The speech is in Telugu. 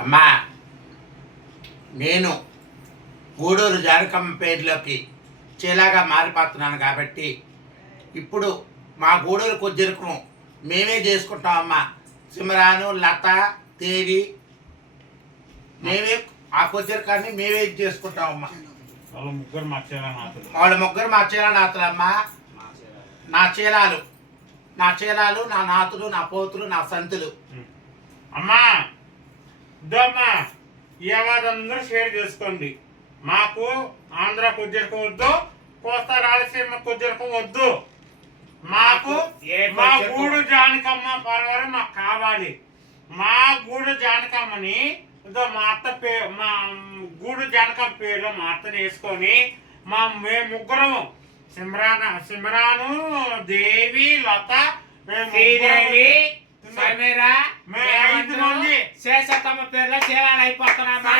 అమ్మా, నేను గూడూరు జానకమ్మ పేరులోకి చేలాగా మారిపోతున్నాను కాబట్టి ఇప్పుడు మా గూడూరు కొద్దిరకం మేమే చేసుకుంటామమ్మా. సిమరాను, లత, దేవి మేమే ఆ కొద్దిరకాన్ని మేమే చేసుకుంటామమ్మా. వాళ్ళ ముగ్గురు మా చీలనాథులమ్మా. నా చీలాలు, నా నాతులు, నా పోతులు, నా సంతులు. అమ్మా ఇదమ్మా, ఏమాదందరూ షేర్ చేసుకోండి. మాకు ఆంధ్ర కుజ్జరకం వద్దు, కోస్తా రాయలసీమ కుజ్జరకం వద్దు. మాకు మా గూడు జానకమ్మ పర్వాలు మాకు కావాలి. మా గూడు జానకమ్మని మా అత్త మా గూడు జానకమ్మ పేరులో మా అత్తని వేసుకొని మేము ముగ్గురం సిమరాను, దేవి, లత, సమీరా, 5 మంది శేషత్తమ్మ పేర్లో చీరాలు అయిపోతున్నామా.